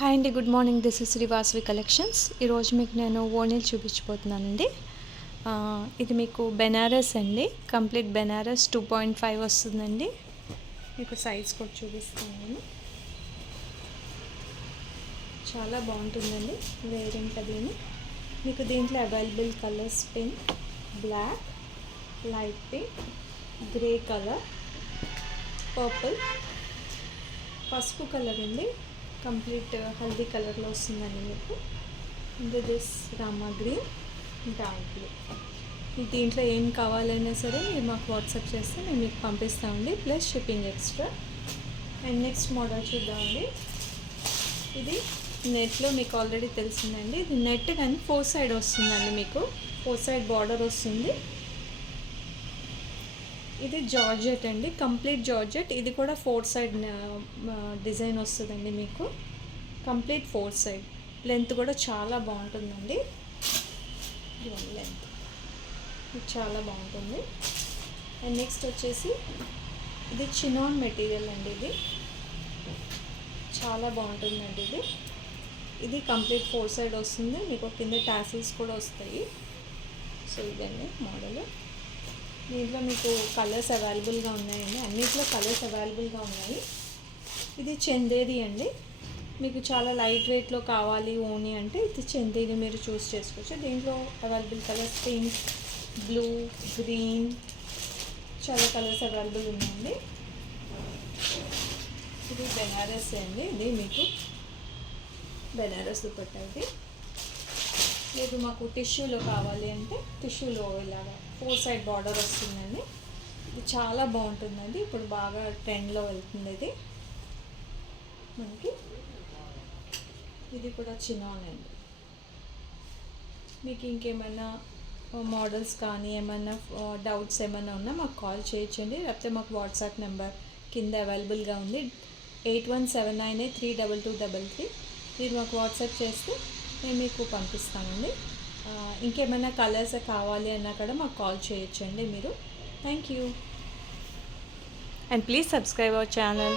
Hi అండి, good morning. This is Sri Vasavi collections. ఈరోజు మీకు నేను ఓణీలు చూపించబోతున్నానండి. ఇది మీకు బెనారస్ అండి, కంప్లీట్ బెనారస్ 2.5 వస్తుందండి. మీకు సైజ్ కూడా చూపిస్తాను నేను. చాలా బాగుంటుందండి వేరింగ్ అదిని. మీకు దీంట్లో available colours pink, black, light pink, grey colour, purple, పసుపు కలర్ అండి, కంప్లీట్ హల్దీ కలర్లో వస్తుందండి మీకు. ఇంకా this Rama green, dark blue. మీకు దీంట్లో ఏం కావాలైనా సరే మీరు మాకు వాట్సాప్ చేస్తే మేము మీకు పంపిస్తామండి, plus shipping extra. And next model చూద్దామండి. ఇది నెట్లో మీకు ఆల్రెడీ తెలిసిందండి. ఇది నెట్ కానీ 4 సైడ్ వస్తుందండి, మీకు 4 సైడ్ బార్డర్ వస్తుంది. ఇది జార్జెట్ అండి, కంప్లీట్ జార్జెట్. ఇది కూడా 4 సైడ్ డిజైన్ వస్తుందండి మీకు, కంప్లీట్ 4 సైడ్. లెంత్ కూడా చాలా బాగుంటుందండి. లెంత్ చాలా బాగుంటుంది. అండ్ నెక్స్ట్ వచ్చేసి ఇది చినాన్ మెటీరియల్ అండి. ఇది చాలా బాగుంటుందండి. ఇది కంప్లీట్ 4 సైడ్ వస్తుంది మీకు. కింద టాసిల్స్ కూడా వస్తాయి. సో ఇదండి మోడల్. దీంట్లో మీకు కలర్స్ అవైలబుల్గా ఉన్నాయండి, అన్నిట్లో కలర్స్ అవైలబుల్గా ఉన్నాయి. ఇది చందేరి అండి. మీకు చాలా లైట్ వెయిట్లో కావాలి ఓనీ అంటే ఇది చందేరి మీరు చూస్ చేసుకోవచ్చు. దీంట్లో available colours pink, blue, green, చాలా కలర్స్ అవైలబుల్ ఉన్నాయండి. ఇది బెనారస్ అండి. ఇది మీకు బెనారస్ దుపట్టా. ఇది లేదు మాకు టిష్యూలో కావాలి అంటే టిష్యూలో ఇలాగా 4 సైడ్ బార్డర్ వస్తుందండి. ఇది చాలా బాగుంటుందండి, ఇప్పుడు బాగా ట్రెండ్లో వెళ్తుంది ఇది మనకి. ఇది కూడా చినాన్ అండి. మీకు ఇంకేమైనా మోడల్స్ కానీ ఏమైనా డౌట్స్ ఏమైనా ఉన్నా మాకు కాల్ చేయొచ్చండి, లేకపోతే మాకు వాట్సాప్ నెంబర్ కింద అవైలబుల్గా ఉంది 8179832233. మీరు మాకు వాట్సాప్ చేస్తే మేము మీకు పంపిస్తామండి. ఇంకేమైనా కలర్స్ కావాలి అన్నా కూడా మాకు కాల్ చేయొచ్చండి మీరు. Thank you and please subscribe our channel.